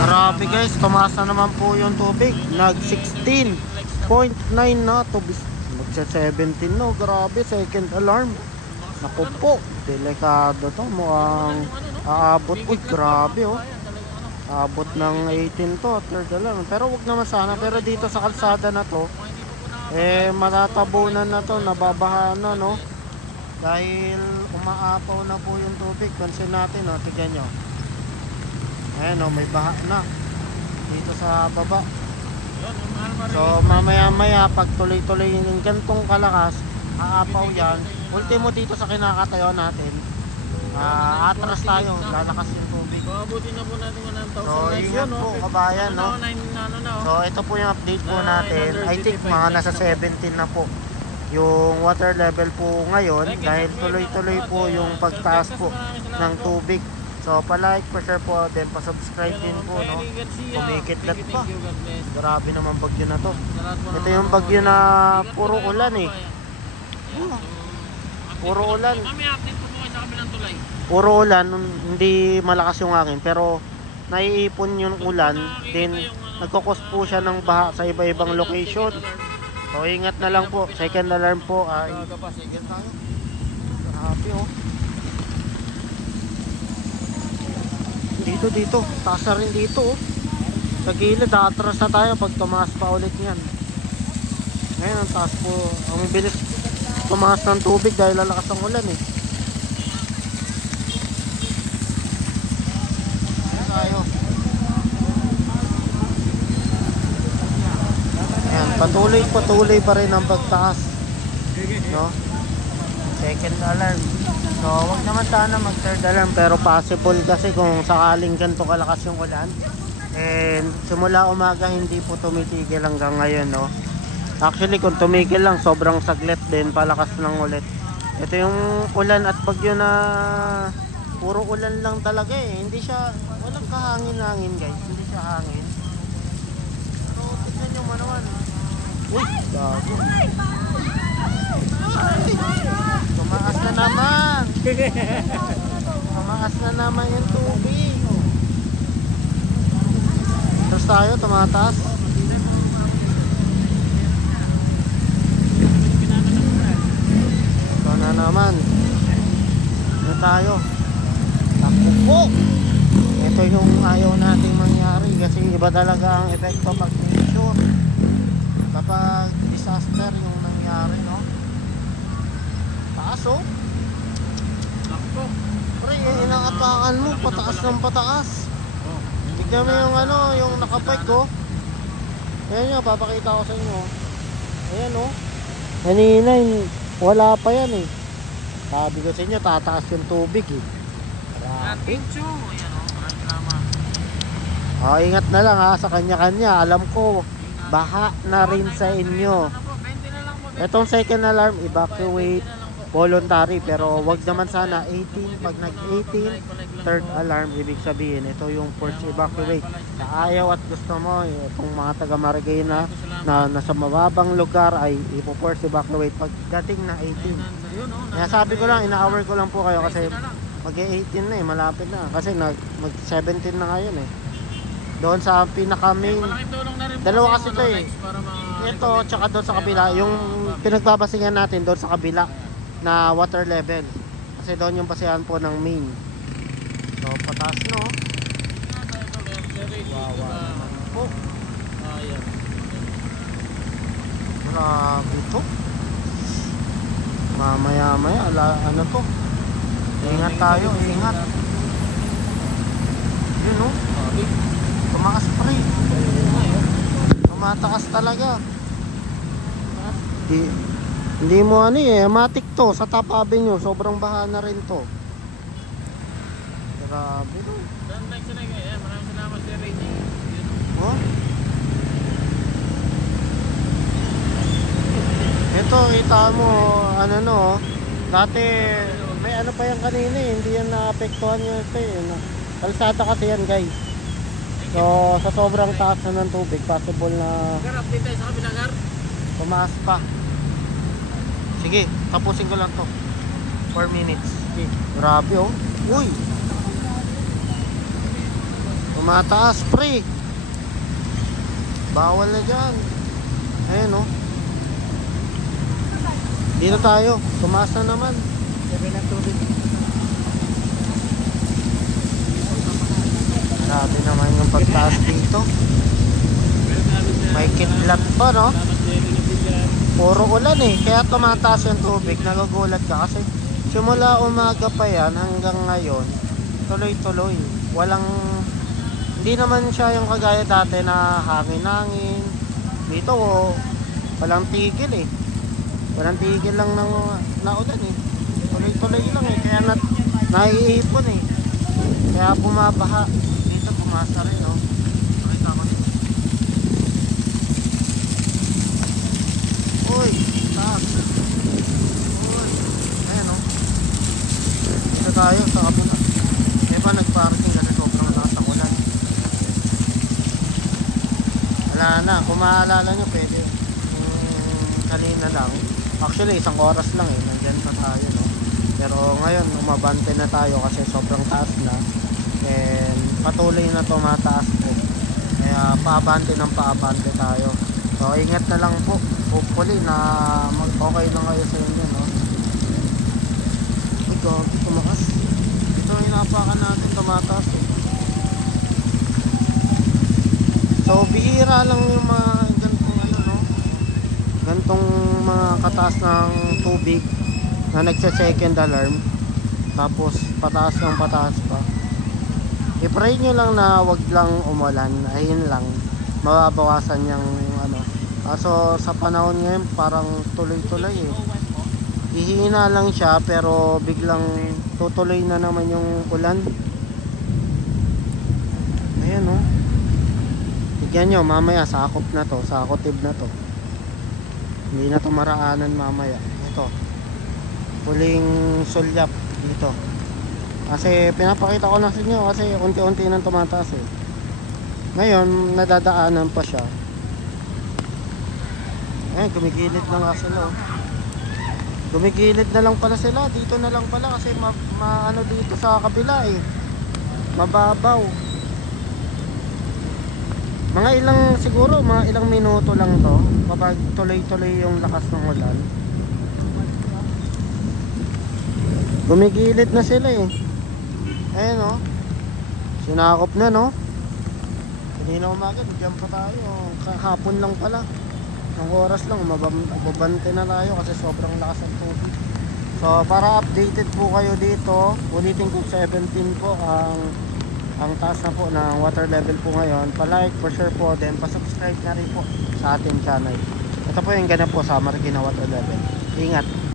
Grabe guys, tumaas na naman po yung tubig. Nag 16.9 na to. Magsa 17 no. Grabe, second alarm. Naku po, delikado to. Mukhang aabot. Uy, grabe oh. Aabot ng 18 to, third alarm. Pero wag naman sana. Pero dito sa kalsada na to, matatabunan na to, nababaha na no. Dahil umaapaw na po yung tubig. Pansin natin oh, tignan nyo. Ayan oh, may baha na dito sa baba. So mamaya maya pag tuloy-tuloy yung gantong kalakas, aapaw yan. Ultimo dito sa kinakatayo natin, atras tayo, lalakas yung tubig. Abutin na po natin 1,000. So ingat po kabayan no. So ito po yung update po natin. I think mga nasa 17 na po yung water level po ngayon. Dahil tuloy-tuloy po yung pagtaas po ng tubig. So pa-like, pa-share po, then pa-subscribe din po no. Kumikidlat pa. Grabe naman bagyo na to. Ito yung bagyo na puro ulan eh. Puro ulan. Puro ulan, hindi malakas yung akin pero naiipon yung ulan, then nagkukos po siya ng baha sa iba-ibang location. So ingat na lang po. Second alarm po ay grabe oh. Dito, taas na rin dito oh. Sa gilid, atras na tayo pag tumaas pa ulit yan. Ngayon ang taas po, ang bilis tumaas ng tubig dahil lalakas ang ulan eh. Tayo. Ayan, patuloy pa rin ang pagtaas no? Second alarm. So wag naman sana mag third alarm, pero possible kasi kung sakaling ganito kalakas yung ulan. And simula umaga hindi po tumitigil hanggang ngayon no. Actually kung tumigil lang sobrang saglit din, palakas lang ulit. Ito yung ulan at bagyo na puro ulan lang talaga eh. Hindi siya, walang kahangin-hangin guys. Hindi siya hangin. Pero tignan nyo manawan. Uy, gago. Tumaas na naman. Tumaas na naman yung tubig. Terus tayo, tumataas. Ito na naman. Ito tayo. Takbo po. Ito yung ayaw nating mangyari kasi iba talaga ang epekto pag nature. Kapag disaster yung nangyari no. Taas oh. Takbo. Pre, inaatakan mo pataas ng pataas. Tignan mo yung ano, yung nakabike ko. Ayan nyo, papakita ko sa inyo. Ayan oh. Kanina wala pa yan eh. Sabi ko sa inyo, tataas yung tubig eh. Ingat na lang ha sa kanya-kanya. Alam ko, baha na rin sa inyo. Itong second alarm, evacuate voluntary, pero wag naman sana 18. Pag nag-18 third alarm, ibig sabihin ito yung force evacuate. Sa ayaw at gusto mo itong mga taga Marikina na nasa mababang lugar ay ipo-force evacuate pagdating na 18. Kaya sabi ko lang, ina-hour ko lang po kayo kasi mag-18 na eh, malapit na kasi mag-17 na ngayon eh. Doon sa pinaka-main, dalawa kasi ito eh. Ito tsaka doon sa kabila, yung pinagbabasingan natin doon sa kabila na water level. Kasi doon yung basehan po ng main. So pataas no. Wow. Oh. Grabe ito. Mamaya ano to? Ingat tayo, ingat. Yun no. Tumaas pa rin. Tumataas talaga. Hindi mo ano eh, matik to sa Top Avenue, sobrang baha na rin to. Grabe to. Maraming salamat Sir Rating. Oh? Ito, kita mo, ano no, dati may ano pa yan kanina eh, hindi yan naapektuhan nyo ito eh. Kalsada kasi yan guys. So sa sobrang taas na ng tubig, possible na update tayo sa kabilang gar. tumaas pa. Sige, tapusin ko lang to 4 minutes. Grabe oh. Uy, tumataas pre. Bawal na dyan. Ayan oh. Dito tayo, tumaas na naman. Sabi ng tubig. Grabe naman yung pagtaas dito. May kidlat pa no. Puro ulan eh, kaya tumataas yung tubig. Nagugulat ka kasi simula umaga pa yan hanggang ngayon, tuloy-tuloy. Hindi naman siya yung kagaya dati na hangin-hangin. Dito walang tigil eh. Walang tigil lang ng naulan eh. Tuloy-tuloy lang eh, kaya naiipon eh. Kaya bumabaha. Dito pumasa rin no. Pakita ko dito. Uy, taas. Uy, ayan o. Dito tayo sa kabila. Kaya ba nag-parking kasi sobrang lakas ang ulan. Wala na, kung maaalala nyo pwede. Kanina lang. Actually, 1 oras lang eh. Nandyan pa tayo no. Pero ngayon, umabante na tayo kasi sobrang taas na. And patuloy na tumataas po. Kaya paabante ng paabante tayo. So, ingat na lang po. Hopefully na okay lang kayo sa inyo, no? Ay, gagi, tumakas. Ito, hinapakan natin, tumataas eh. So, bihira lang yung mga gantong ano, no? Gantong mga kataas ng tubig na nagsa-second alarm. Tapos, pataas ng pataas pa. I-pray nyo lang na wag lang umulan. Ayun lang. Mababawasan yung ano. Kaso sa panahon ngayon parang tuloy-tuloy eh. Ihina lang siya pero biglang tutuloy na naman yung ulan. Ayan oh. Tignan nyo mamaya sakop na to, sakotib na to. Hindi na to maraanan mamaya. Ito. Huling sulyap dito. Kasi pinapakita ko na sa inyo kasi unti-unti nang tumataas eh. Ngayon nadadaanan pa siya. Ayan, gumigilid na nga sila oh. Gumigilid na lang pala sila. Dito na lang pala kasi ano dito sa kabila eh. Mababaw. Mga ilang minuto lang to kapag tuloy-tuloy yung lakas ng ulan. Gumigilid na sila eh. Ayan oh. Sinakop na no. Hindi na umaga, diyan pa tayo. Kahapon lang pala. Ang oras lang, mababante na tayo kasi sobrang lakas ng tubig. So para updated po kayo dito, ulitin ko 17 po ang taas na po ng water level po ngayon. Pa-like, pa-share po, then pa-subscribe na rin po sa ating channel. Ito po yung ganap po sa Marikina water level. Ingat!